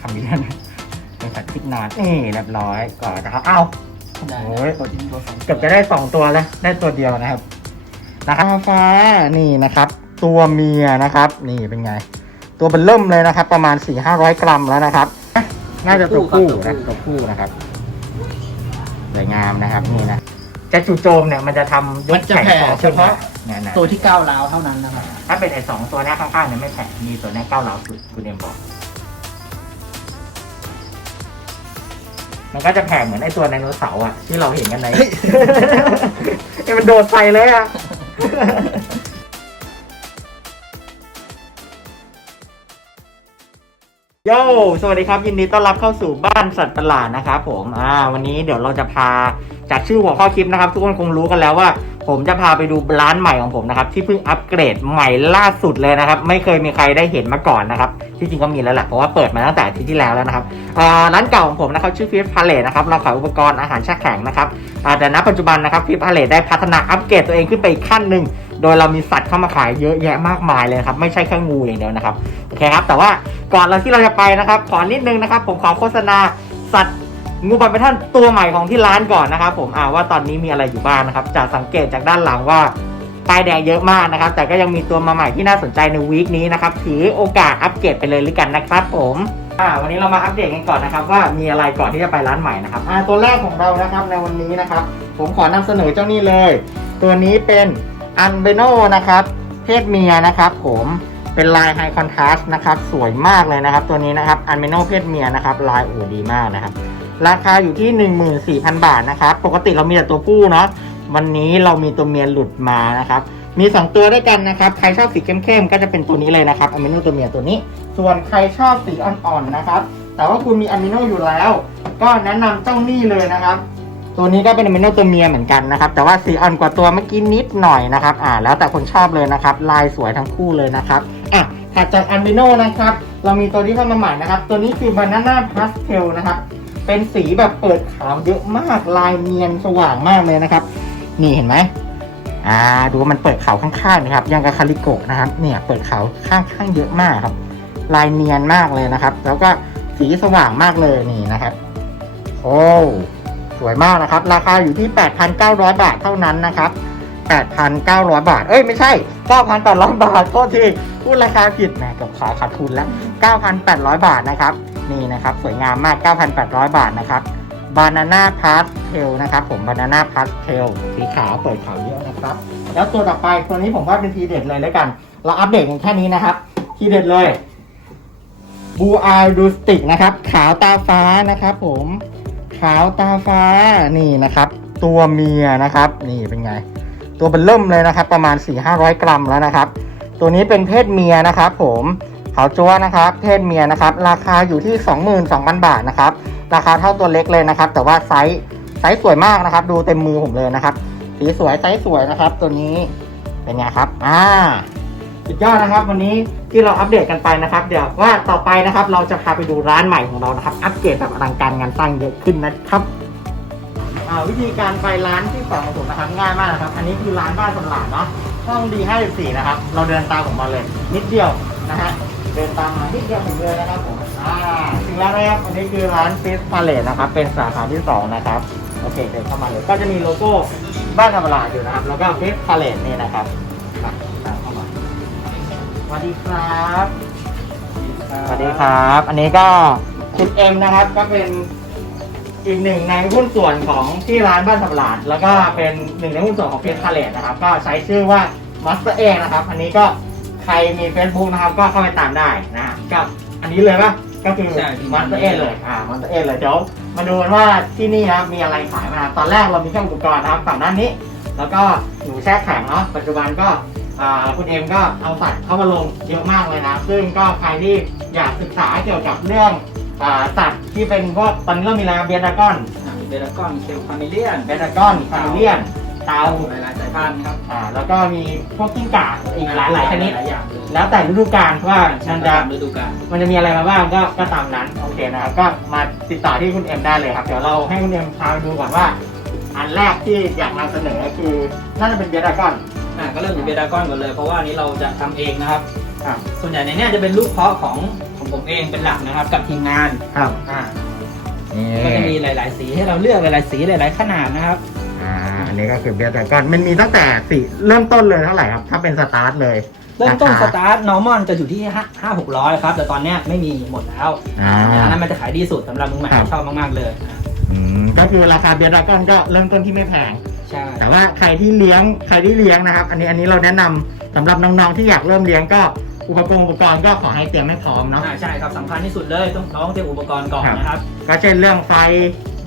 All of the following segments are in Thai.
คำนี้นะเป็นสัตว์คิดนานนี่เรียบร้อยก่อนนะครับเอ้าได้โอ้ยตัวที่ตัวสองเกือบจะได้สองตัวแล้วได้ตัวเดียวนะครับนะครับฟ้านี่นะครับ ตัวเมียนะครับ นี่เป็นไง ตัวเบนเริ่มเลยนะครับ ประมาณ4ี่ห้าร้อยกรัมแล้วนะครับ น่าจะตัวผู้นะตัวผู้นะครับสวยงามนะครับนี่นะจะจู่โจมเนี่ยมันจะทำยมักนจะแข่งแผ่คอเฉขึ้นมาพาะเนี่ยนะตัวที่ก้าวร้าวเท่านั้นนะครับถ้าเป็นไอ้สองตัวเนี้ยข้างๆเนี่ยไม่แผ่มีตัวเนี้ยก้าวเหลาสุดคุณเอ็มบอก มันก็จะแผ่เหมือนไอ้ตัวไดโนเสาร์อะที่เราเห็นกันในไอ้มันโดดใส่เลยอะ โยสวัสดีครับ ยินดีต้อนรับเข้าสู่บ้านสัตว์ประหลาดนะครับผม อ่า วันนี้เดี๋ยวเราจะพาจากชื่อหัวข้อคลิปนะครับ ทุกคนคงรู้กันแล้วว่า ผมจะพาไปดูร้านใหม่ของผมนะครับ ที่เพิ่งอัปเกรดใหม่ล่าสุดเลยนะครับ ไม่เคยมีใครได้เห็นมาก่อนนะครับ ที่จริงก็มีแล้วแหละเพราะว่าเปิดมาตั้งแต่ทิตย์ที่แล้วแล้วนะครับอ่าร้านเก่าของผมนะครับชื่อฟิฟพาเลตนะครับเราขายอุปกรณ์อาหารแช่แข็งนะครับอ่าแต่ณปัจจุบันนะครับฟิฟพาเลตได้พัฒนาอัปเกรดตัวเองขึ้นไปอีกขั้นหนึ่ง โดยเรามีสัตว์เข้ามาขายเยอะแยะมากมายเลยครับ ไม่ใช่แค่งูอย่างเดียวนะครับโอเคครับ แต่ว่าก่อนเราที่เราจะไปนะครับ ขอนิดนึงนะครับ ผมขอโฆษณาสัตว์งูบัตรไปท่านตัวใหม่ของที่ร้านก่อนนะครับ ผมอ่าว่าตอนนี้มีอะไรอยู่บ้างนะครับจากสังเกตจากด้านหลังว่าป้ายแดงเยอะมากนะครับ แต่ก็ยังมีตัวมาใหม่ที่น่าสนใจในวีคนี้นะครับ ถือโอกาสอัปเกรดไปเลยหรือกันนะครับ ผมอ่าวันนี้เรามาอัปเดตกันก่อนนะครับ ว่ามีอะไรก่อนที่จะไปร้านใหม่นะครับอ่าตัวแรกของเรานะครับในวันนี้นะครับ ผมขอนำเสนอเจ้านี่เลย ตัวนี้เป็น อันเบโนนะครับเพศเมียนะครับผมเป็นลายไฮคอนทราสต์นะครับสวยมากเลยนะครับ ตัวนี้นะครับอันเบโนเพศเมียนะครับลายโอ้ดีมากนะครับ ราคาอยู่ที่ 14,000 บาทนะครับ ปกติเรามีแต่ตัวผู้เนาะวันนี้เรามีตัวเมียหลุดมานะครับมี 2 ตัวด้วยกันนะครับใครชอบสีเข้มๆก็จะเป็นตัวนี้เลยนะครับอันเบโนตัวเมียตัวนี้ ส่วนใครชอบสีอ่อนๆนะครับแต่ว่าคุณมีอะมิโนอยู่แล้ว ก็แนะนำเจ้านี่เลยนะครับ ตัวนี้ก็เป็นอะมิโนตัวเมียเหมือนกันนะครับ แต่ว่าสีอ่อนกว่าตัวเมื่อกี้นิดหน่อยนะครับ อ่า แล้วแต่คนชอบเลยนะครับ ลายสวยทั้งคู่เลยนะครับ อะถัดจากอะมิโนนะครับ เรามีตัวที่เข้ามาใหม่นะครับ ตัวนี้คือบานาน่าพาสเทลนะครับ เป็นสีแบบเปิดขาวเยอะมาก ลายเนียนสว่างมากเลยนะครับ นี่เห็นไหมอ่า ดูว่ามันเปิดขาวข้างๆนะครับ ยังกับคาริโกะนะครับ เนี่ย เปิดขาวข้างๆเยอะมากครับ ลายเนียนมากเลยนะครับ แล้วก็สีสว่างมากเลยนี่นะครับ โอ้ สวยมากนะครับ ราคาอยู่ที่ 8,900 บาทเท่านั้นนะครับ 8,900 บาท เอ้ยไม่ใช่ 9,800 บาทโทษทีพูดราคาผิดแหมกับขาขาดทุนแล้ว 9,800 บาทนะครับ นี่นะครับ สวยงามมาก 9,800 บาทนะครับบานาน่าพาสเทลนะครับ ผมบานาน่าพาสเทลสีขาวเปิดขาวเยอะนะครับ แล้วตัวต่อไปตัวนี้ผมว่าเป็นทีเด็ดเลยแล้วกัน เราอัปเดตกันแค่นี้นะครับ ทีเด็ดเลยบูอายดูสติกนะครับ ขาวตาฟ้านะครับผม ขาวตาฟ้านี่นะครับ ตัวเมียนะครับ นี่เป็นไง ตัวเบนเริ่มเลยนะครับ ประมาณ 4 5 0 0 กรัมแล้วนะครับ ตัวนี้เป็นเพศเมียนะครับผมขาวจัวนะครับ เพศเมียนะครับ ราคาอยู่ที่ 22,000 บาทนะครับ ราคาเท่าตัวเล็กเลยนะครับ แต่ว่าไซส์ไซส์สวยมากนะครับ ดูเต็มมือผมเลยนะครับ สีสวยไซส์สวยนะครับ ตัวนี้เป็นไงครับ อ่า สุดยอดนะครับ วันนี้ที่เราอัปเดตกันไปนะครับ เดี๋ยวว่าต่อไปนะครับ เราจะพาไปดูร้านใหม่ของเรานะครับ อัปเกรดแบบอลังการงานสร้างเยอะขึ้นนะครับอ่าวิธีการไปร้านที่สองของผมนะครับง่ายมากนะครับ อันนี้คือร้านบ้านสำหรับเนาะห้องดี54นะครับ เราเดินตามผมมาเลย นิดเดียวนะฮะเดินตามมานิดเดียวถึงเลยนะครับผมอ่าถึงแล้วนะครับอันนี้คือร้านฟิสพาเลตนะครับ เป็นสาขาที่สองนะครับโอเคเดินเข้ามาเลยก็จะมีโลโก้บ้านธรรมดาอยู่นะครับ แล้วก็ฟิสพาเลตนี่นะครับ วัสดีครับสวัสดีครับ อันนี้ก็คุณเอ็มนะครับก็เป็นอีกหนึ่งในหุ้นส่วนของที่ร้านบ้านสับหลาดแล้วก็เป็นหนึ่งในหุ้นส่วนของเฟสพาเลตนะครับ ก็ใช้ชื่อว่ามัสเตอร์เอนะครับ อันนี้ก็ใครมี Facebook นะครับก็เข้าไปตามได้นะฮะกับอันนี้เลยปะก็คือใช่มัสเตอร์เอเลยอ่ามัสเตอร์เอเลยเดี๋ยวมาดูกันว่าที่นี่นะครับมีอะไรขายมาตอนแรกเรามีแค่อุปกรณ์นะครับฝั่งด้านนี้ แล้วก็หนูแช่แข็งเนาะปัจจุบันก็อ่า คุณเอ็มก็เอาสัตว์เข้ามาลงเยอะมากเลยนะ ซึ่งก็ใครที่อยากศึกษาเกี่ยวกับเรื่องอ่าสัตว์ที่เป็นพวกตอนนี้เรามีอะไรเบียดากอนเบลกอนเคลคาเมเลียนเบียดากอนฟามิเลียนเตาหลายๆสายพันธุ์ครับอ่าแล้วก็มีพวกกิ้งก่าอีกหลายหลายๆชนิดหลายอย่างเลยแล้วแต่ฤดูกาลว่ามันจะตามฤดูกาลมันจะมีอะไรมาบ้างก็ก็ตามนั้นโอเคนะครับก็มาติดต่อที่คุณเอ็มได้เลยครับเดี๋ยวเราให้คุณเอ็มพาไปดูก่อนว่า อันแรกที่อยากนำเสนอคือน่าจะเป็นเบียดากอน อะก็เริ่มจากเบลกอนก่อนเลยเพราะว่าอันนี้เราจะทำเองนะครับอ่าส่วนใหญ่ในเนี้ยจะเป็นลูกเพาะของของผมเองเป็นหลักนะครับ กับทีมงานครับอ่านี่ก็จะมีหลาย ๆ สีให้เราเลือกหลาย ๆ สีหลาย ๆ ขนาดนะครับ อ่าอันนี้ก็คือเบียร์แต่ก่อนมันมีตั้งแต่สีเริ่มต้นเลยเท่าไหร่ครับ ถ้าเป็นสตาร์ทเลยเริ่มต้นราสคาตาร์ทนอร์มอนจะอยู่ที่ห้าห้าหกร้อยครับ แต่ตอนเนี้ยไม่มีหมดแล้วอ่า อันนั้นมันจะขายดีสุดสำหรับมือใหม่ครับชอบมาก ๆ เลยอะอืมก็คือราคาเบียร์ดราก้อนก็เริ่มต้นที่ไม่แพง ใช่ แต่ว่าใครที่เลี้ยงใครที่เลี้ยงนะครับ อันนี้อันนี้เราแนะนำสำหรับน้องๆที่อยากเริ่มเลี้ยงก็อุปกรณ์อุปกรณ์ก็ขอให้เตรียมให้พร้อมเนาะ อ่าใช่ครับสำคัญที่สุดเลยต้องน้องเตรียมอุปกรณ์ก่อนครับ นะครับ ก็เช่นเรื่องไฟ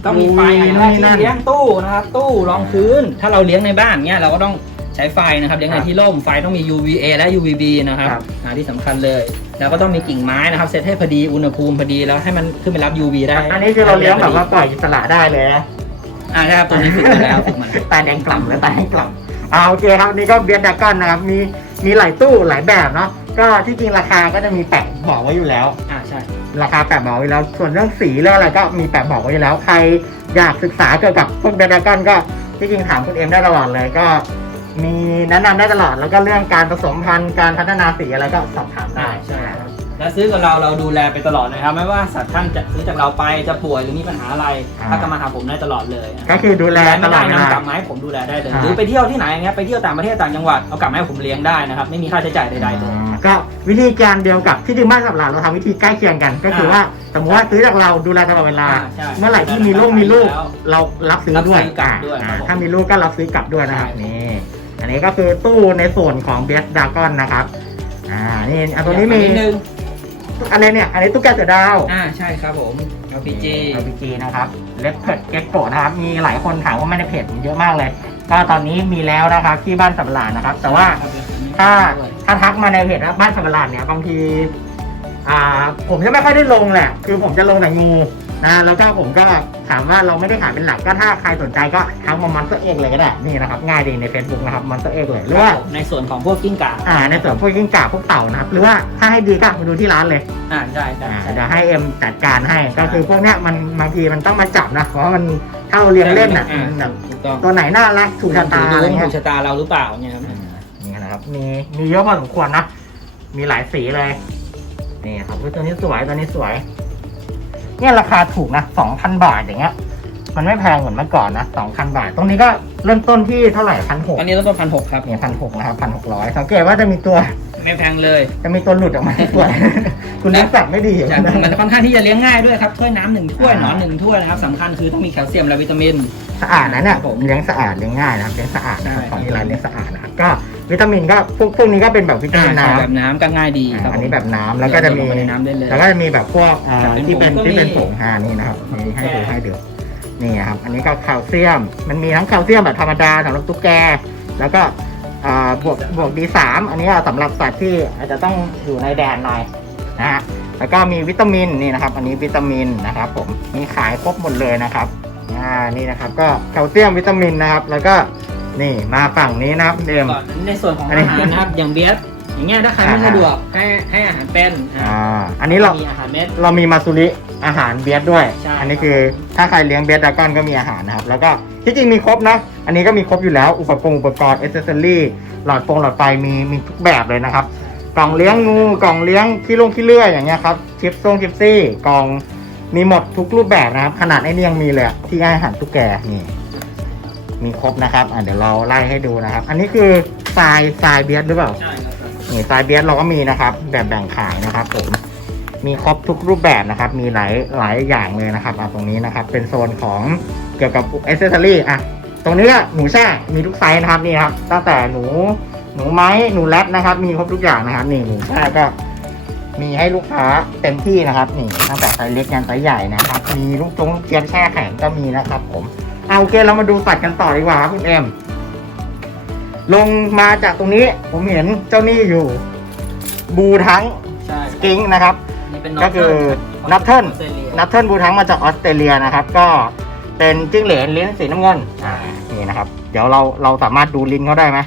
ต้องมีไฟอย่างแรกที่เลี้ยงตู้นะครับตู้รองพื้น ถ้าเราเลี้ยงในบ้านเนี่ยเราก็ต้องใช้ไฟนะครับเลี้ยงในที่ร่มไฟต้องมี UVA และ UVB นะครับครับ อ่าที่สำคัญเลย แล้วก็ต้องมีกิ่งไม้นะครับเซตให้พอดีอุณหภูมิพอดีแล้วให้มันขึ้นไปรับ UV ได้อันนี้คือเราเลี้ยงแบบว่าปล่อยอิสระได้เลยนะ อ่าใช่ครับตัวนี้ฝึกมาแล้วฝึกมาตาแดงกล่ำและตาแดงกล่ำเอาโอเคครับนี่ก็เบียร์ดราก้อนนะครับมีมีหลายตู้หลายแบบเนาะก็ที่จริงราคาก็จะมีแปะบอกไว้อยู่แล้ว อ่าใช่ ราคาแปะบอกไว้แล้ว ส่วนเรื่องสีเรื่องอะไรก็มีแปะบอกไว้อยู่แล้ว ใครอยากศึกษาเกี่ยวกับพวกเบียร์ดราก้อนก็ที่จริงถามคุณเอ็มได้ตลอดเลยก็ มีแนะนำได้ตลอดแล้วก็เรื่องการผสมพันธุ์การพัฒนาสีอะไรก็สอบถามได้ใช่ครับ และซื้อกับเราเราดูแลไปตลอดนะครับ ไม่ว่าสัตว์ท่านจะซื้อจากเราไปจะป่วยหรือมีปัญหาอะไรอ่าถ้าก็มาหาผมได้ตลอดเลยก็คือดูแลตไม่ลอได้ดเวลานำกลับมาให้ผมดูแลได้เลย อ่า หรือไปเที่ยวที่ไหนเงี้ยไปเที่ยวต่างประเทศต่างจังหวัดเอากลับมาให้ผมเลี้ยงได้นะครับไม่มีค่าใช้จ่ายใดๆเลย อ่าก็วิธีการเดียวกับที่จริงบ้านสับหลาดเราทำวิธีใกล้เคียงกัน ก็คือว่าสมมติว่าซื้อจากเราดูแลตลอดเวลา อ่าใช่เมื่อไหร่ที่มีลูกมีลูกแล้วเรารับซื้อด้วยรับซื้อกลับด้วยอ่าครับผมถ้ามีลูกก็รับซื้อกลับด้วยนะครับใช่ นี่อันนี้ก็คือตู้ในส่วนของเบสดากอนนะครับอ่านี่อันตัวนี้มี นิดนึง อะไรเนี่ย อันนี้ตุ๊กแกเสือดาว อ่าใช่ครับผม LPG LPG นะครับเลฟเพิร์ดเก็ตโกนะครับ มีหลายคนถามว่าไม่ในเพจผมเยอะมากเลย ก็ตอนนี้มีแล้วนะครับที่บ้านสับหลาดนะครับ แต่ว่าถ้าถ้าทักมาในเพจบ้านสับหลาดเนี่ยบางที อ่า ผมจะไม่ค่อยได้ลงแหละ คือผมจะลงแต่งู นะแล้วก็ผมก็ถามว่าเราไม่ได้ขายเป็นหลักก็ถ้าใครสนใจก็ทักมามันก็เอกเลยก็ได้นี่นะครับง่ายดีใน Facebook นะครับมันก็เอกเลยหรือว่าในส่วนของพวกกิ้งก่าอ่าในส่วนพวกกิ้งก่าพวกเต่านะครับหรือว่าถ้าให้ดีก็มาดูที่ร้านเลยอ่าใช่ใช่อ่าใช่เดี๋ยวให้เอ็มจัดการให้ก็คือพวกเนี้ยมันบางทีมันต้องมาจับนะเพราะว่ามันถ้าเราเลี้ยงเล่นอะอ่ามันแบบถูกต้องตัวไหนน่ารักถูกชะตาดูอะไรว่าเงี้ถูยกชะตาเราหรือเปล่าเนี่ยครับอ่านี่นะครับมีมีเยอะพอสมควรนะมีหลายสีเลยนี่ครับตัวนี้สวยตัวนี้สวย เนี่ยราคาถูกนะสองพันบาทอย่างเงี้ย มันไม่แพงเหมือนเมื่อก่อนนะสองพันบาท ตรงนี้ก็เริ่มต้นที่เท่าไหร่พันหกตอนนี้เราต้องพันหกครับเนี่ยพันหกนะครับพันหกร้อยสังเกตว่าจะมีตัวไม่แพงเลย จะมีตัวหลุดออกมาตัวคุณเลี้ยงสัตว์ไม่ดีจากนะมันค่อนข้างที่จะเลี้ยงง่ายด้วยครับถ้วยน้ำหนึ่งถ้วยหนอนหนึ่งถ้วยนะครับสำคัญคือต้องมีแคลเซียมและวิตามิน สะอาดนะเนี่ยครับผมเลี้ยงสะอาดเลี้ยงง่ายนะครับเลี้ยงสะอาดนะครับใช่ของที่ร้านเลี้ยงสะอาดนะครับก็ วิตามินก็พวกพวกนี้ก็เป็นแบบวิตามินอ่าน้ำแบบน้ำก็ง่ายดีครับอันนี้แบบน้ำแล้วก็จะมีเดี๋ยวลงไปในน้ำได้เลยแล้วก็จะมีแบบพวกอ่าเป็นที่เป็นผงก็ที่เป็นมีผงอ่านี่นะครับมีให้ดูแกให้ดูนี่ครับอันนี้ก็แคลเซียม มันมีทั้งแคลเซียมแบบธรรมดาสำหรับตุ๊กแก แล้วก็อ่าบวกบวกดีสามอันนี้สำหรับสัตว์ที่อาจจะต้องอยู่ในแดนหน่อยนะฮะแล้วก็มีวิตามินนี่นะครับ อันนี้วิตามินนะครับ ผมมีขายครบหมดเลยนะครับอ่านี่นะครับ ก็แคลเซียมวิตามินนะครับ แล้วก็ นี่มาฝั่งนี้นะครับเดม ก่อนในส่วนของอันนี้ อาหารนะครับอย่างเบียสอย่างเงี้ยถ้าใครไม่อ่าสะดวกให้ให้อาหารเป็นอ่าอ่าอันนี้เรามีอาหารเม็ด เรามีมาซูริอาหารเบียดด้วย ใช่ อันนี้คือถ้าใครเลี้ยงเบียดดราก้อนก็มีอาหารนะครับ แล้วก็ที่จริงมีครบนะ อันนี้ก็มีครบอยู่แล้ว อุปกรณ์อุปกรณ์เอเซอรี่หลอดโปงหลอดไฟมีมีทุกแบบเลยนะครับ กล่องเลี้ยงงูกล่องเลี้ยงขี้ลุงขี้เลื่อยอย่างเงี้ยครับชิปซงชิปซี่กล่องมีหมดทุกรูปแบบนะครับ ขนาดไอ้นี่ยังมีเลยอะที่ให้อาหารตุ๊กแกนี่ มีครบนะครับอะเดี๋ยวเราไล่ให้ดูนะครับ อันนี้คือทรายทรายเบียดหรือเปล่าใช่ครับนี่สายเบียสเราก็มีนะครับ แบบแบ่งขายนะครับผมมีครบทุกรูปแบบนะครับ มีหลายหลายอย่างเลยนะครับอะตรงนี้นะครับ เป็นโซนของเกี่ยวกับอ c เซสซอรี่อะตรงนี้ก็หนูแช่มีทุกไซส์นะครับนี่ครับ ตั้งแต่หนูหนูไม้หนูแรดนะครับ มีครบทุกอย่างนะครับ นี่หนูแช่ก็มีให้ลูกค้าเต็มที่นะครับ นี่ตั้งแต่ไซส์เล็กยันไซส์ใหญ่นะครับ มีลูกจงลูกเจี๊ยบแช่แข็งก็มีนะครับ ผม เอาโอเคเรามาดูสัตว์กันต่อดีกว่าครับคุณเอ็มลงมาจากตรงนี้ผมเห็นเจ้านี่อยู่ บูทั้งใช่กิ้งนะครับ นี่เป็นก็คือ Northern นัทเทิลบูทั้งมาจากออสเตรเลียนะครับ ก็เป็นจิ้งเหลนลิ้นสีน้ำเงินอ่านี่นะครับ เดี๋ยวเราเราสามารถดูลิ้นเขาได้ไหม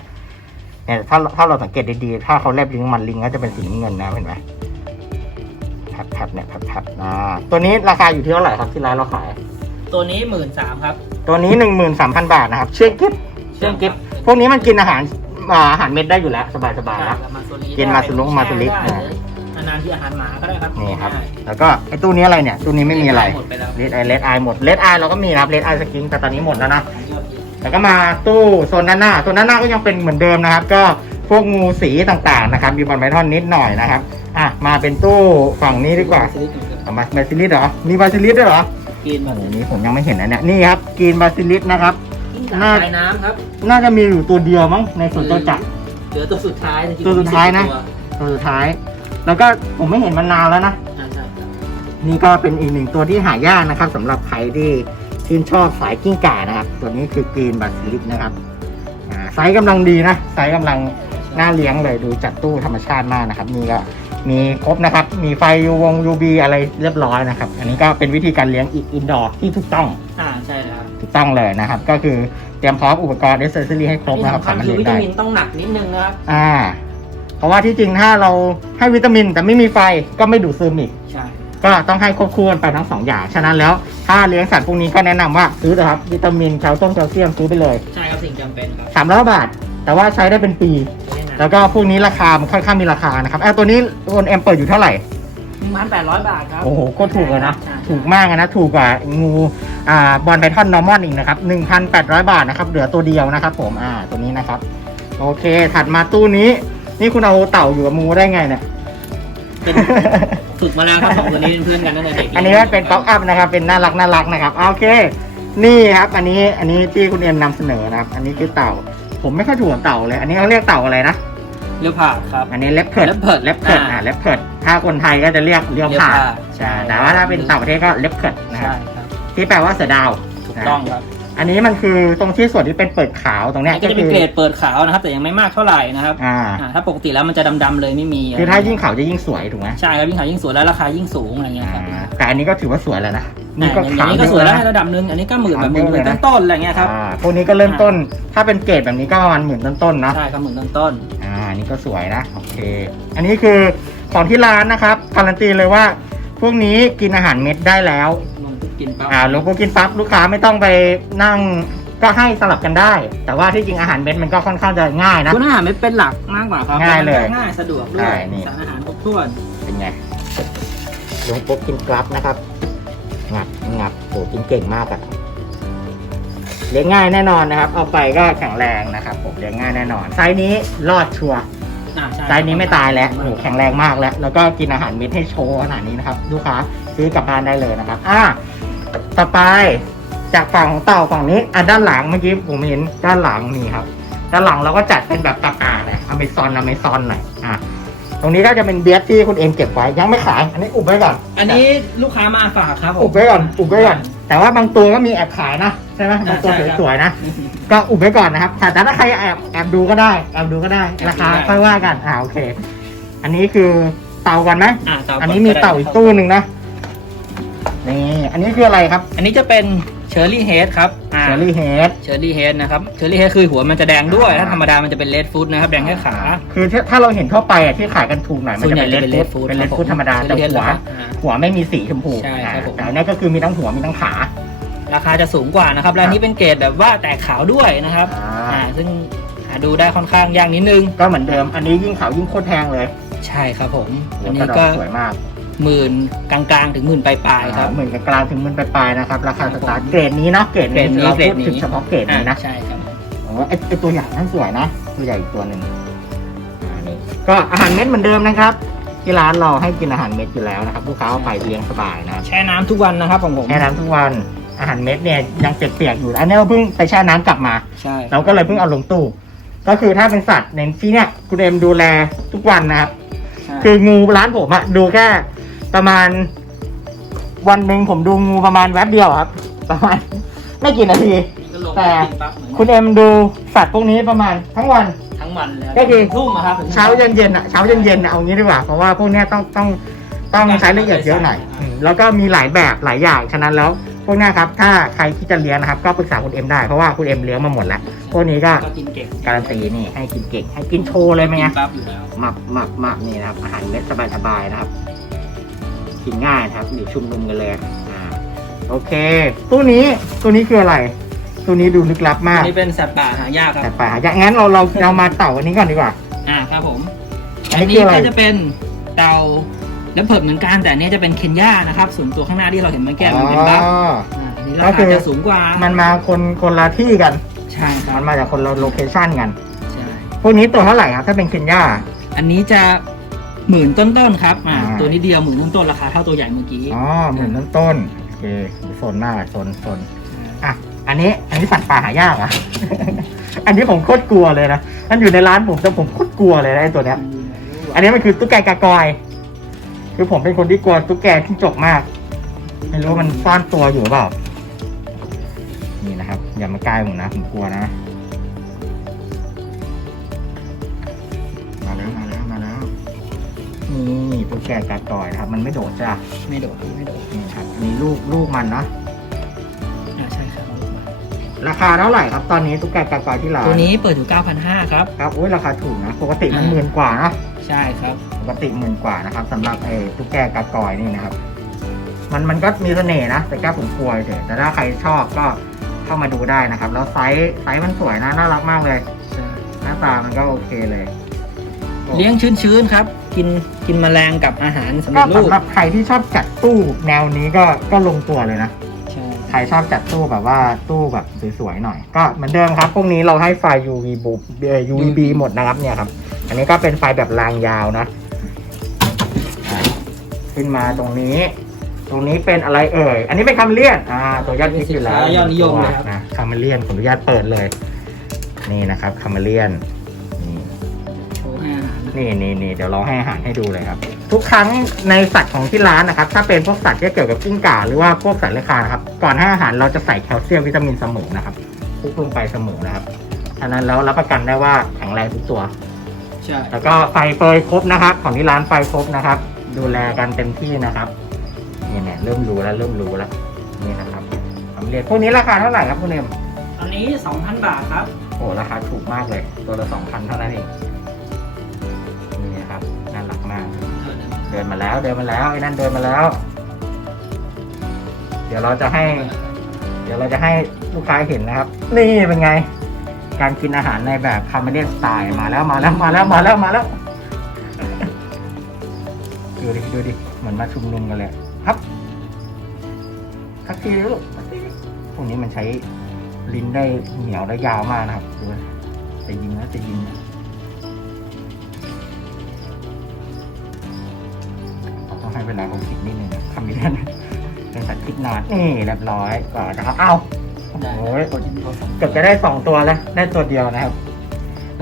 เนี่ยถ้าถ้าเราสังเกตดีๆ ถ้าเขาแลบลิ้นมันลิ้นก็จะเป็นสีน้ำเงินนะเห็นไหมผัดผัดเนี่ยผัดผัดอ่าตัวนี้ราคาอยู่ที่เท่าไหร่ครับที่ร้านเราขาย ตัวนี้หมื่นสามครับ ตัวนี้หนึ่งหมื่นสามพันบาทนะครับ เชื่องกิฟเชื่องกิฟพวกนี้มันกินอาหารอ่าอาหารเม็ดได้อยู่แล้ว สบายๆแล้วมาโซลีกินมาสุลุงมาสุลิได้เลยนานๆทีที่อาหารหมาก็ได้ครับนี่ครับง่ายแล้วก็ไอ้ตู้นี้อะไรเนี่ย ตู้นี้ๆไม่มีอะไรหมดไปแล้วเลดไอเลดไอหมดเลดไอเราก็มีนะครับเลดไอสกินแต่ตอนนี้หมดแล้วนะยอดฮิตแล้วก็มาตู้โซนด้านหน้าโซนด้านหน้าก็ยังเป็นเหมือนเดิมนะครับ ก็พวกงูสีต่างๆนะครับมีบอลไมทอนนิดหน่อยนะครับอะมาเป็นตู้ฝั่งนี้ดีกว่าซิลิคเหมือนกันเอามาบาซิลิสเหรอมีบาซิลิสด้วยเหรอ กินแบโอ้บโหนี่ผมยังไม่เห็นนะเนี่ยนี่ครับกรีนบาซิลิสนะครับ น่าใต้น้ำครับ น่าจะมีอยู่ตัวเดียวมั้งในสวนตัวจักร เหลือตัวสุดท้ายจริงๆตัวสุดท้ายนะมีสิบกว่ตัวสุดท้าย แล้วก็ผมไม่เห็นมันนานแล้วนะอ่าใช่ครับนี่ก็เป็นอีกหนึ่งตัวที่หายากนะครับสำหรับใครที่ชื่นชอบสายกิ้งก่านะครับ ตัวนี้คือกรีนบาซิลิสนะครับอ่าไซส์กำลังดีนะไซส์กำลังน่าเลี้ยงเลยดูจัดตู้ธรรมชาติมากนะครับ นี่ก็ มีครบนะครับ มีไฟยูวงยูบีอะไรเรียบร้อยนะครับ อันนี้ก็เป็นวิธีการเลี้ยงอีกอินดอร์ที่ถูกต้องอ่าใช่แล้วถูกต้องเลยนะครับ ก็คือเตรียมพร้อมอุปกรณ์เอเซอร์ซอรี่ให้ครบที่นะครับสำคัญสามารถคือเลี้ยวิงตาได้มินต้องหนักนิดนึงนะครับอ่า เพราะว่าที่จริงถ้าเราให้วิตามินแต่ไม่มีไฟก็ไม่ดูดซึมอีกใช่ก็ต้องให้ควบคู่กันไปทั้งสองอย่าง ฉะนั้นแล้วถ้าเลี้ยงสัตว์พวกนี้ก็แนะนำว่าซื้อเถอะครับ วิตามินแคลเซียมแคลเซียมซื้อไปเลย ใช่ครับสิ่งจำเป็นครับสามร้อยบาท แต่ว่าใช้ได้เป็นปี แล้วก็พวกนี้ราคามันค่อนข้างมีราคานะครับแอลตัวนี้โอนเอ็มเปิดอยู่เท่าไหร่หนึ่งพันแปดร้อยบาทครับโอ้โหโคตรถูกเลยนะ ใช่ถูกมากเลยนะ ถูกกว่างูอ่าบอลไพทอนนอร์มอนอีกนะครับ1,800 บาทนะครับ เหลือตัวเดียวนะครับ ผมอ่าตัวนี้นะครับ โอเค ถัดมาตู้นี้ นี่คุณเอาเต่าอยู่กับงูได้ไงเนี่ย เป็นฝึกมาแล้วครับสองตัวนี้เป็นเพื่อนกันตั้งแต่เด็กอันนี้ก็เป็นป๊อปอัพนะครับ เป็นน่ารักน่ารักนะครับโอเค นี่ครับ อันนี้ อันนี้ที่คุณเอ็มนำเสนอนะครับ อันนี้คือเต่า ผมไม่ค่อยถูกกับเต่าเลย อันนี้เขาเรียกเต่าอะไรนะเลี้ยวผ่าครับ อันนี้เล็บเพิด leopard เล็บเพิดอ่าอ่าเล็บเพิดถ้าคนไทยก็จะเรียกเรียวผ่า leopard ใช่แต่ว่าถ้าเป็นต่างประเทศก็เล็บเพิดนะคใช่รับครับ ที่แปลว่าเสือดาวถูกต้องครับอันนี้มันคือตรงที่ส่วนที่เป็นเปิดขาวตรงเนี้ยก็ก็จะคืเป็นอเกรดเปิดขาวนะครับ แต่ยังไม่มากเท่าไหร่นะครับอ่า อ่าถ้าปกติแล้วมันจะดำๆเลยไม่มีคือถ้ายิ่งขาวจะยิ่งสวยถูกไหมใช่ครับยิ่งขาวยิ่งสวยแล้วราคายิ่งสูงอะไรเงี้ยครับ อ่าแต่อันนี้ก็ถือว่าสวยแล้วนะอ่า นี่ก็อย่างขาวนี้ก็สวยแล้วเยในอะนะ ระดับหนึ่งอันนี้ก็หมื่นแบบหขาวเยมื่อะนเลยนะต้นๆอะไรเงี้ยครับ อ่าพวกนี้ก็เริ่มต้น ถ้าเป็นเกรดแบบนี้ก็ประมาณหมื่นต้นๆนะใช่ครับหมื่นต้นอ่าอันนี่ก็สวยนะ โอเค อันนี้คือของที่ร้านนะครับ การันตีเลยว่า พวกนี้กินอาหารเม็ดได้แล้ว ๆลงปุ๊บกินปั๊บอ่าลงปุ๊บกินปั๊บลูกค้าไม่ต้องไปนั่งก็ให้สลับกันได้ แต่ว่าที่จริงอาหารเม็ดมันก็ค่อนข้างจะง่ายนะ คุณอาหารไม่เป็นหลักมากกว่าครับง่ายเลยง่ายสะดวกด้วใช่ยนี่ สารอาหารครบถ้วนเป็นไงลงปุ๊บกินกรับนะครับ งับงับโหกินเก่งมากอะเลี้ยงง่ายแน่นอนนะครับ เอาไปก็แข็งแรงนะครับผมเลี้ยงง่ายแน่นอนไซส์นี้รอดชัวร์อ่าใช่ไซส์นี้ไม่ตายแล้วโหแข็งแรงมากแล้ว แล้วก็กินอาหารเม็ดให้โชว์ขนาดนี้นะครับลูกค้าซื้อกลับบ้านได้เลยนะครับ อ่าต่อไปจากฝั่งของเต่าฝั่งนี้อะด้านหลังเมื่อกี้ผมเห็นด้านหลังนี่ครับ ด้านหลังเราก็จัดเป็นแบบตะกาเลยอเมซอนอเมซอนหน่อยอะ ตรงนี้ก็จะเป็นเบียร์ที่คุณเอ็มเก็บไว้ยังไม่ขาย อันนี้อุบไว้ก่อนอันนี้ลูกค้ามาฝากครับผม อุบไว้ก่อนอุบไว้ก่อนแต่ว่าบางตัวก็มีแอบขายนะใช่ไหมบางตัวใช่ครับสวยๆนะ ก็อุบไว้ก่อนนะครับแต่ถ้าใครแอบแอบดูก็ได้แอบดูก็ได้ราคาค่อยว่ากันอ่าโอเค อันนี้คือเต่ากันไหมอ่าเต่าอันนี้มีเต่าอีกตู้หนึ่งนะนี่อันนี้คืออะไรครับ อันนี้จะเป็นเช อร์รี่เฮดครับเชอรี่เฮดเชอร์รี่เฮดนะครับเชอร์รี่เฮดคือหัวมันจะแดงด้วยอ่าถ้าธรรมดามันจะเป็นเลดฟูดนะครับ แดงแค่ขา คือถ้าถ้าเราเห็นทั่วไปอะที่ขายกันถูกหน่อยมันส่วนจะใหญ่เป็นจะเลเป็นดเลฟูดดฟูดเป็นเลดฟูดธรรมดาแต่หัวอ่าหัวไม่มีสีชมพูใช่ครับผมแต่อันนี้ก็คือมีทั้งหัวมีทั้งขา ราคาจะสูงกว่านะครับ และอันนี้เป็นเกรดแบบว่าแตกขาวด้วยนะครับอ่าอ่าซึ่งหาดูได้ค่อนข้างยากนิดนึง ก็เหมือนเดิม อันนี้ยิ่งขาวยิ่งโคตรแพงเลย ใช่ครับผมหัอัวนกนี้ระดอก็กสวยมาก หมื่นกลางๆ ถึงหมื่นปลายๆครับ หมื่นกลางๆถึงหมื่นปลายๆนะครับราคาสตาร์ทเกรดนี้เนาะเกรดเกรดนี้นี้เราเกรพูดดนี้ถึงเฉพาะเกรดนี้นะอ่าใช่ครับโอ้ไอไอตัวใหญ่นั่นสวยนะตัวใหญ่อีกตัวหนึ่งอ่านี่ก็อาหารเม็ดเหมือนเดิมนะครับ ที่ร้านเราให้กินอาหารเม็ดอยู่แล้วนะครับลูกค้าเอาไปเลี้ยงสบายนะครับแช่น้ำทุกวันนะครับของผมแช่น้ำทุกวันอาหารเม็ดเนี่ยยังเปียกๆอยู่อันนี้เราเพิ่งไปแช่น้ำกลับมาใช่เราก็เลยเพิ่งเอาลงตู้ก็คือถ้าเป็นสัตว์ในที่เนี่ยคุณเอ็มดูแลทุกวันนะครับใช่คืองูร้านผมอะดูแค่ ประมาณ วันหนึ่งผมดูงูประมาณแวบเดียวครับ ประมาณ ไม่กี่นาที ก็ลงแต่กินปั๊บเหมือนคุณเอ็มดูสัตว์พวกนี้ประมาณทั้งวัน ทั้งวันเลยก็คือ ทุ่มอะครับถึงเช้าเย็นเย็นๆอะเช้าเย็นเย็นๆอะเอางี้ดีกว่าเพราะว่าพวกเนี้ยต้องต้องต้องใช้ละเอียดเยอะหน่อยอืมแล้วก็มีหลายแบบหลายอย่างฉะนั้นแล้วพวกเนี้ยครับ ถ้าใครที่จะเลี้ยงนะครับ ก็ปรึกษาคุณเอ็มได้เพราะว่าคุณเอ็มเลี้ยงมาหมดแล้วพวกนี้ก็ก็กินเก่งการันตีนี่ให้กินเก่งให้กินโชว์เลยไหมกิไงนปั๊บอยู่แล้ว หมักหมักหมักนี่นะครับอาหารเม็ดสบายๆนะครับ กินง่ายนะครับอยู่ชุมนุมกันเลยอ่าโอเค ตู้นี้ตู้นี้คืออะไรตู้นี้ดูลึกลับมาอักนนี้เป็นสัตว์ป่าหายากคแต่รับ ป่าอย่างงั้นเราเราเรามาเต่าอันนี้ก่อนดีกว่า อ่าครับผม อัอันนนี้นี้คืออะไร ก็จะเป็นเต่าแล้วเผิดเหมือนกันแต่อันนี้จะเป็นเคนยานะครับส่วนตัวข้างหน้าที่เราเห็นเมื่อกี้มันเป็นบัฟอ๋อ อ่าอันนี้ราก็คืคาอ จะสูงกว่ามันมาคนคนละที่กัน ใช่ครัมับนมาจากคนละโลเคชันกัน ใช่พวกนี้ตัวเท่าไหร่ครับถ้าเป็นเคนยาอันนี้จะ หมื่นต้นๆครับอ่าอ่า ตัวนี้เดียวหมื่นต้นๆราคาเท่าตัวใหญ่เมื่อกี้อ๋อหมื่นต้นๆโอเคโซนมากโซนโซนอะอันนี้อันนี้สัตว์ป่าหายากอะ อันนี้ผมโคตรกลัวเลยนะมันอยู่ในร้านผมแต่ผมโคตรกลัวเลยนะไอ้ตัวเนี้ย อันนี้มันคือตุ๊กแกกากอย คือผมเป็นคนที่กลัวตุ๊กแกที่จกมาก ไม่รู้ว่ามันซ่อนตัวอยู่หรือเปล่า นี่นะครับ อย่ามาใกล้ผมนะ ผมกลัวนะ นี่ตุ๊กแกกากอยนะครับ มันไม่โดดจ้ะไม่โดดไม่โดดนี่ครับอันนี้ลูกลูกมันเนาะอ่าใช่ครับราคาเท่าไหร่ครับตอนนี้ตุ๊กแกกากอยที่ร้านตัวนี้เปิดอยู่ 9,500 ครับ ครับอุ้ยราคาถูกนะปกติมันอ่าหมื่นกว่าเนอะใช่ครับปกติหมื่นกว่านะครับสำหรับไอ้ตุ๊กแกกากอยนี่นะครับ มันมันก็มีเสน่ห์นะแต่แก้ผมกลัวเฉยแต่ถ้าใครชอบก็เข้ามาดูได้นะครับ แล้วไซส์ไซส์มันสวยนะน่ารักมากเลยหน้าตามันก็โอเคเลย เลี้ยงชื้นๆครับ กินกินแมลงกับอาหารสำก็เร็จรูปสำหรับใครที่ชอบจัดตู้แนวนี้ก็ก็ลงตัวเลยนะ ใช่ใครชอบจัดตู้แบบว่าตู้แบบสวยๆหน่อย ก็เหมือนเดิมครับ พวกนี้เราให้ไฟ UV บุเอ่อ UVB หมดนะครับเนี่ยครับ อันนี้ก็เป็นไฟแบบรางยาวนะอะขึ้นมาตรงนี้ ตรงนี้เป็นอะไรเอ่ย อันนี้เป็นคาเมเลียน อ่า ตัวยอดฮิตอยู่แล้วยอดนิยมเลยครับ นะคาเมเลียนขออนุญาตเปิดเลย นี่นะครับคาเมเลียนนี่ นะนี่นี่นี่เดี๋ยวเราให้อาหารให้ดูเลยครับ ทุกครั้งในสัตว์ของที่ร้านนะครับ ถ้าเป็นพวกสัตว์ที่เกี่ยวกับกิ้งก่าหรือว่าพวกสัตว์เลื้อยคลานนะครับก่อนให้อาหารเราจะใส่แคลเซียมวิตามินเสมอนะครับคลุกลงไปเสมอนะครับฉะนั้นแล้วรับประกันได้ว่าแข็งแรงทุกตัว ใช่ แล้วก็ไฟเฟยครบนะครับ ของที่ร้านไฟครบนะครับ ดูแลกันเต็มที่นะครับนี่เนี่ยเริ่มรู้แล้วเริ่มรู้แล้วนี่นะครับสำเร็จพวกนี้ราคาเท่าไหร่ครับคุณเอ็มอันนี้ 2,000 บาทครับ โอ้ราคาถูกมากเลย ตัวละสองพันเท่านั้นเอง ดินมาแล้ว เดินมาแล้วไอ้นั่นเดินมาแล้ว เดี๋ยวเราจะให้ เดี๋ยวเราจะให้ลูกค้าเห็นนะครับ นี่เป็นไง การกินอาหารในแบบคาเมเลียนสไตล์มาแล้วมาแล้วมาแล้วมาแล้วมาแล้วดูดิดูดิเหมือนมาชุมนุมกันเลยครับทักทีลูกทักทีพวกนี้มันใช้ลิ้นได้เหนียวและยาวมากนะครับดูนะจะยิงนะจะยิงนะ เวลาเขาคิดนิดนึงนะคาเมเลียนเป็นสัตว์คิดนานนี่เรียบร้อยก่อนนะครับ เอ้าได้โอ้ยกดที่โทรศัพท์เกือบจะได้สองตัวแล้ว ได้ตัวเดียวนะครับ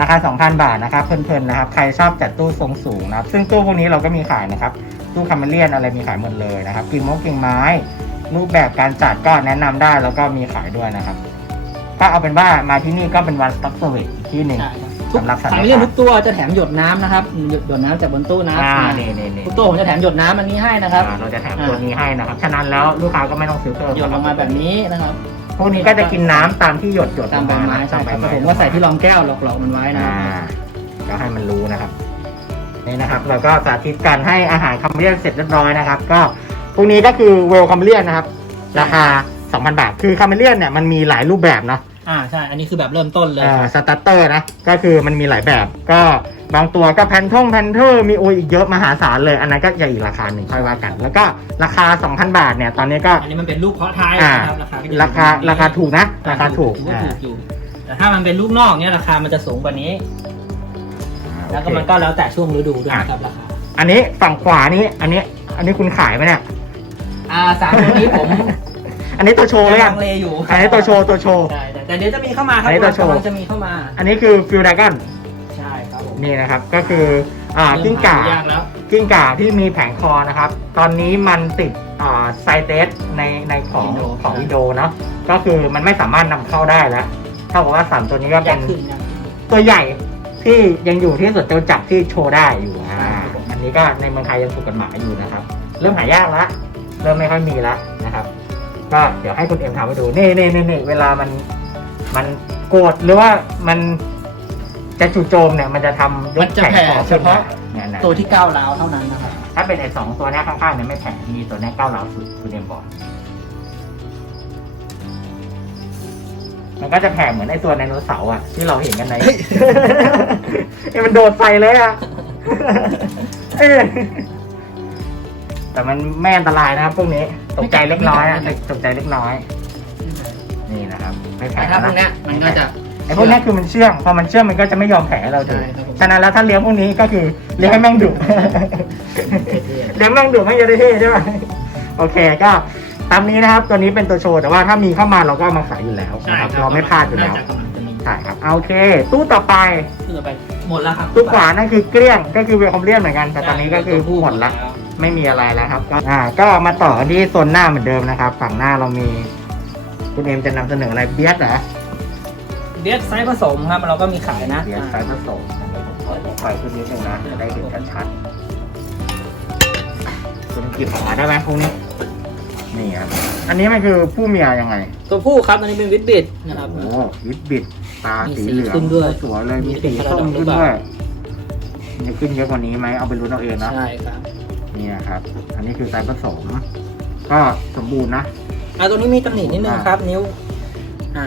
ราคา 2,000 บาทนะครับ เพลินๆนะครับ ใครชอบจัดตู้ทรงสูงนะครับ ซึ่งตู้พวกนี้เราก็มีขายนะครับ ตู้คาเมเลียนอะไรมีขายหมดเลยนะครับกิ่งมกกิ่งไม้ รูปแบบการจัดก็แนะนำได้แล้วก็มีขายด้วยนะครับ ก็เอาเป็นว่ามาที่นี่ก็เป็นวันสต็อกเซอร์วิสที่หนึ่งใช่ครับ ทุกสำหรับสัตว์สายเลือดทุกตัวจะแถมหยดน้ำนะครับหยดหยดน้ำจากบนตู้น้ำอ่าอ่านี่นี่นี่ทุกตัวผมจะแถมหยดน้ำอันนี้ให้นะครับอ่าเราจะแถมตัวนี้ให้นะครับ ฉะนั้นแล้วลูกค้าก็ไม่ต้องซื้อเพิ่มหยดลงมาแบบนี้นะครับพวกนี้ก็จะกินน้ำตามที่หยดหยดตามใบไม้ลงใช่ครับตามผมก็ใส่ที่รองแก้วหลอกๆมันไว้นะคอ่ารับก็ให้มันรู้นะครับนี่นะครับ เราก็สาธิตการให้อาหารคาเมเลียนเสร็จเรียบร้อยนะครับ ก็พวกนี้ก็คือเวลคาเมเลียนนะครับ ราคา2,000 บาท คือคาเมเลียนเนี่ยมันมีหลายรูปแบบเนาะ อ่าใช่ อันนี้คือแบบเริ่มต้นเลยเอ่อสตาร์เตอร์นะ ก็คือมันมีหลายแบบ ก็บางตัวก็แพนทงแพนเทอร์มีโอยอีกเยอะมหาศาลเลย อันนั้นก็จะอีกราคาหนึ่งค่อยว่ากัน แล้วก็ราคา 2,000 บาทเนี่ย ตอนนี้ก็ อันนี้มันเป็นลูกเพาะท้ายอ่านะครับราคาก็จะราคาราคาถูกนะ ราคาถูกถือว่าอ่าถูกอยู่ แต่ถ้ามันเป็นลูกนอกเนี่ยราคามันจะสูงกว่านี้ แล้วก็โอเคมันก็แล้วแต่ช่วงฤดูด้วยนะครับราคา อันนี้ฝั่งขวานี้ อันนี้ อันนี้คุณขายไหมเนี่ย อ่าสามตัวนี้ผม อันนี้ตัวโชว์เลยลัอะงเลอยู่อันนี้ตัวโชว์ตัวโชว์ใช่แต่แต่เดี๋ยวจะมีเข้ามาครับอันนี้ตัวโชว์ กำลังจะมีเข้ามา อันนี้คือฟิลดากอนใช่ครับผมนี่นะครับ ก็คืออ่ากิ้งก่า เริ่มหยากแล้ว กิ้งก่าที่มีแผงคอนะครับ ตอนนี้มันติดอ่าไซเตสในในของของวิดีโอเนาะ ก็คือมันไม่สามารถนำเข้าได้แล้วเท่ากับว่าสามตัวนี้ก็เป็ยานกขึ้นยากขึ้นตัวใหญ่ที่ยังอยู่ที่สุดเจ้าจับที่โชว์ได้อยู่อ่าอันนี้ก็ในเมืองไทยยังถูกกฎหมายอยู่นะครับ เริ่มหายากแล้วเริ่มไม่ค่อยมีแล้วนะครับ ก็เดี๋ยวให้คุณเอ็มทำให้ดูนี่นี่นี่นี่เวลามันมันโกรธหรือว่ามันจะจู่โจมเนี่ยมันจะทำยมันกจะแขนแผ่คอเฉขึ้นมาพาะเนี่ยนะตัวที่ก้าวร้าวเท่านั้นนะครับถ้าเป็นไอ้สองตัวเนี้ยข้างๆเนี่ยไม่แผ่มีตัวเนี้ยก้าวร้าวสุดคุณเอ็มบอกมันก็จะแผ่เหมือนไอ้ตัวไดโนเสาร์อะที่เราเห็นกันในไอ้มันโดดใส่เลยอะเอ้ย แต่มันไม่อันตรายนะครับพวกนี้ตกใจเล็กน้อยอะตกใจเล็กน้อย นี่นะครับไม่แผลแต่ถ้าพวกเนี้ยมันก็จะ ไอ้พวกนี้คือมันเชื่องพอมันเชื่องมันก็จะไม่ยอมแผลให้เราดูใช่ครับผม ฉะนั้นแล้วถ้าเลี้ยงพวกนี้ก็คือเลี้ยงให้แม่งดุ เลี้ยงแม่งดุไม่จะได้เท่ใช่ไหมโอเคก็ตามนี้นะครับ ตัวนี้เป็นตัวโชว์แต่ว่าถ้ามีเข้ามาเราก็เอามาขายอยู่แล้วใช่นะครับครับเราไม่พลาดอยู่แล้วน่จะกำลังจะมีใช่ครับเอาโอเค ตู้ต่อไปตู้ต่อไปหมดแล้วครับตู้ขวานั่นคือเกลี้ยงก็คือเวคอมเลียนเหมือนกัน แต่ตอนนี้ก็คือหมดละแล้ว ไม่มีอะไรแล้วครับก็อ่าก็มาต่อกันที่โซนหน้าเหมือนเดิมนะครับ ฝั่งหน้าเรามี คุณเอ็มจะนำเสนออะไรเบียสเหรอเบียดไซส์ผสมครับเราก็มีขายนะเบียสสายผสมขอปล่อยขึ้นนิดนึงนะจะได้เห็นชัดๆคุณกิบขาได้ไหมพวกนี้นี่ครับ อันนี้มันคือผู้เมียยังไง ตัวผู้ครับ อันนี้เป็นวิดบิดนะครับ โอ้วิดบิด ตามีสีสีเหลืองขึ้นด้วยสวยเลยมีมีเป็สีนส้มพาราดอกหรืขึ้อนเปล่าด้วยมีขึ้นเยอะกว่านี้ไหมเอาไปรู้นเอาเองนะ ใช่ครับ นี่นะครับ อันนี้คือสายผสม ก็สมบูรณ์นะอ่าตัวนี้มีตำหนินิดนึงครับ นิ้ว อ่า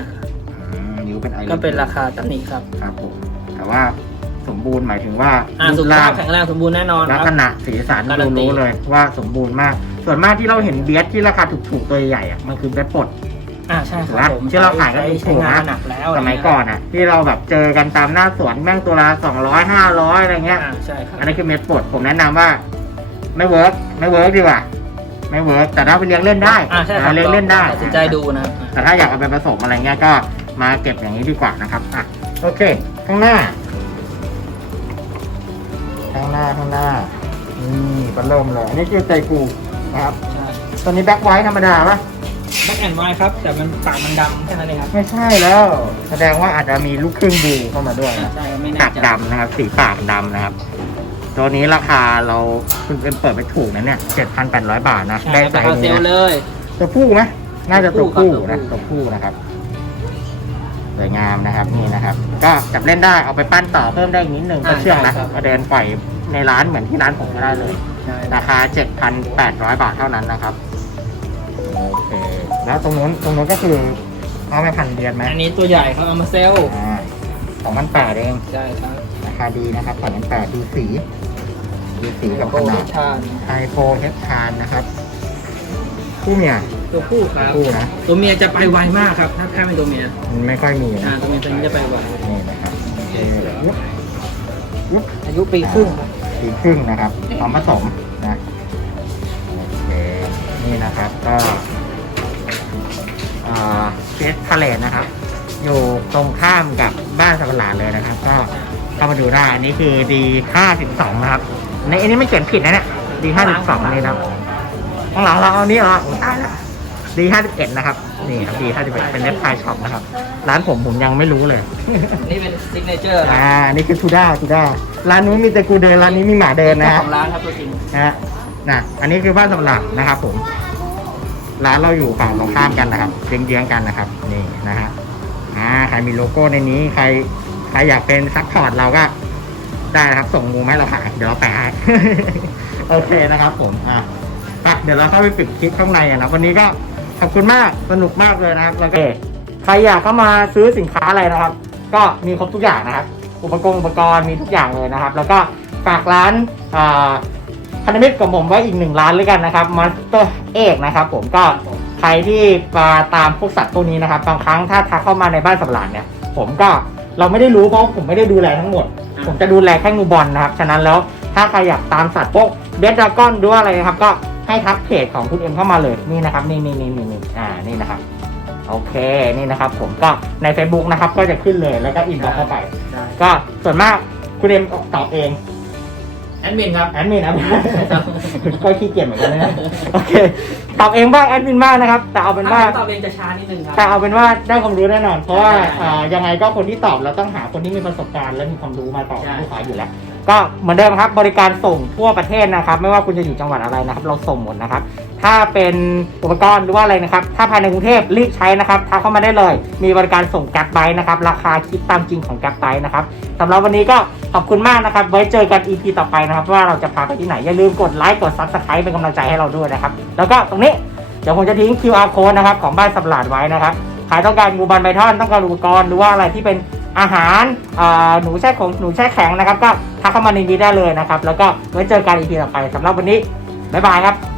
อืมนิ้วเป็นไอก็เป็นราคาตำหนิครับครับผมแต่ว่าสมบูรณ์หมายถึงว่าอ่ารูสุปขร่าภางพแข็งแรงสมบูรณ์แน่นอนคลักรับษณะสีสันการัดูนตี รู้เลยว่าสมบูรณ์มาก ส่วนมากที่เราเห็นเบียสที่ราคาถูกๆตัวใหญ่ๆอะมันคือเบียสปลด อ่าใช่คถูกรับปะผมที่เราขายกันใช้ถูใช้กๆงานนะหนักแล้วสมัยก่อนอะที่เราแบบเจอกันตามหน้าสวนแม่งตัวละสองร้อยห้าร้อยอะไรเงี้ย อ่าใช่ครับอันนี้คือเม็ดปลดผมแนะนำว่า ไม่เวิร์กไม่เวิร์กดีกว่าไม่เวิร์กแต่ถ้าไปเลี้ยงเล่นได้อ่าใช่ครับเลี้ยงเล่นได้ตัดสินใจดูนะครับแต่ถ้าอยากเอาไปผสมอะไรเงี้ยก็มาเก็บอย่างนี้ดีกว่านะครับอะโอเค ข้างหน้า ข้างหน้าข้างหน้านี่ก็เริ่มเลยอันนี้คือใจกูนะครับใช่ตัวนี้แบ็คไวท์ธรรมดาปะแบ็กแอนด์ไวท์ครับ แต่มันปากมันดำแค่นั้นเองครับ ไม่ใช่แล้ว แสดงว่าอาจจะมีลูกครึ่งบูเข้ามาด้วยนะใช่ไม่แน่ปากใจดำนะครับ สีปากดำนะครับ ตัวนี้ราคาเราคุณเป็นเปิดไปถูกนะเนี่ยเจ็ดพันแปดร้อยบาทนะใช่ได้ครับไซราคาส์เซลนี้ล์นะเลย ตัวผู้ไหมน่าจะตัวตัวผู้ผู้ครับนะตัวผู้นะครับสวยงามนะครับนี่นะครับ ก็จับเล่นได้เอาไปปั้นต่อเพิ่มได้อีกนิดนึงก็อ่าเชื่องนะใช่ครับ มาเดินปล่อยในร้านเหมือนที่ร้านผมก็ได้เลย ใช่ ราคา 7,800 บาทเท่านั้นนะครับ โอเค แล้วตรงนู้นตรงนู้นก็คือเอาไปพันเดียนไหมอันนี้ตัวใหญ่เขาเอามาเซลล์อ่าสองพันแปดเอง ใช่ครับ ราคาดีนะครับสองพันแปดดูสี ดูสีกับขนาดไฮโปเฮปทานนะครับคู่เมีย ตัวผู้ครับคู่นะ ตัวเมียจะไปไวมากครับ ถ้าถ้าเป็นตัวเมียมันไม่ค่อยมีอ่านะตัวเมียตัวนี้จะไปไวนี่นะครับโอเคยุบยุบอายุปีครึ่งครับสีครึ่งนะครับพร้อมผสมนะโอเคนี่นะครับก็เฟสพาเลตนะครับ อยู่ตรงข้ามกับบ้านสับหลาดเลยนะครับ ก็เข้ามาดูได้อันนี้คือ D52 นะครับ ในอันนี้ไม่เขียนผิดนะเนี่ย D52 นี่นะครับข้างหลังเราเอานี้เหรอโอ้ตายแล้ว D51 นะครับ นี่ครับ D51 เป็นเว็บไซต์ช็อปนะครับ ร้านผมผมยังไม่รู้เลย นี่เป็นซิกเนเจอร์ครับอ่า นี่คือทูด้าทูด้าร้านนู้นมีแต่กูเดินร้านนี้มีหมาเดินนะเจ้าฮะของร้านครับตัวจริงนะฮะนะอันนี้คือบ้านสำหรับนะครับผม ร้านเราอยู่ฝั่งตรงข้ามกันนะครับเยื้องๆกันนะครับ นี่นะฮะอ่าใครมีโลโก้ในนี้ใครใครอยากเป็นซัพพอร์ตเราก็ ได้นะครับส่งงูมาให้เราขายเดี๋ยวเราแปะให้ โอเคนะครับ ผมอะไปเดี๋ยวเราเข้าไปปิดคลิปข้างในอะนะวันนี้ก็ขอบคุณมากสนุกมากเลยนะครับแล้วก็ใครอยากเข้ามาซื้อสินค้าอะไรนะครับ ก็มีครบทุกอย่างนะครับ อุปกรณ์อุปกรณ์มีทุกอย่างเลยนะครับ แล้วก็ฝากร้านอ่าพันธมิตรกับผมไว้อีกหนึ่งร้านเลยกันนะครับม o สเตอร์เอกนะครับ ผมก็ใครที่มาตามพวกสัตว์พวนี้นะครับบางครั้งถ้าทักเข้ามาในบ้านสับหลานเนี่ย ผมก็ เราไม่ได้รู้เพราะผมไม่ได้ดูแลทั้งหมดอ่าผมจะดูแลแค่งูบอลนะครับ ฉะนั้นแล้วถ้าใครอยากตามสัตว์พวกเบสดากอนด้วยอะไรนะครับ ก็ให้ทักเพจของคุณเอ็มเข้ามาเลยนี่นะครับ นี่นี่นี่นี่นี่อ่านี่นะครับ โอเคนี่นะครับ ผมก็ใน Facebook นะครับ ก็จะขึ้นเลยแล้วก็อินบ็อกเข้าไป ได้ ก็ส่วนมากคุณเอ็มตอบเอง แอดมินครับแอดมินนะก็ขี้เกียจเหมือนกันนะโอเคตอบเองบ้างแอดมินบ้างนะครับ แต่เอาเป็นว่าตอบเองจะช้านิดนึงครัแต่เอาเป็นว่าได้ความรู้แน่นอน เพราะว่าใช่อ่ายังไงก็คนที่ตอบเราต้องหาคนที่มีประสบการณ์และมีความรู้มาตอบใช่ลูกค้าอยู่แล้วก็เหมือนเดิมครับ บริการส่งทั่วประเทศนะครับ ไม่ว่าคุณจะอยู่จังหวัดอะไรนะครับ เราส่งหมดนะครับ ถ้าเป็นอุปกรณ์หรือว่าอะไรนะครับ ถ้าภายในกรุงเทพรีบใช้นะครับทักเข้ามาได้เลย มีบริการส่งแก๊ปไบนะครับ ราคาคิดตามจริงของแก๊ปไบนะครับสำหรับวันนี้ก็ขอบคุณมากนะครับ ไว้เจอกัน EP ต่อไปนะครับ ว่าเราจะพาไปที่ไหน อย่าลืมกดไลค์กด Subscribe เป็นกำลังใจให้เราด้วยนะครับ แล้วก็ตรงนี้เดี๋ยวผมจะทิ้ง QR code นะครับของบ้านสับหลาดไว้นะครับใครต้องการงูบันไบทอนต้องการอุปกรณ์หรือว่าอะไรที่เป็นอาหารหนูแช่ของหนูแช่แข็งนะครับ ก็ทักเข้ามาในนี้ได้เลยนะครับ แล้วก็ไว้เจอกันอีพีต่อไปสำหรับวันนี้บ๊ายบายครับ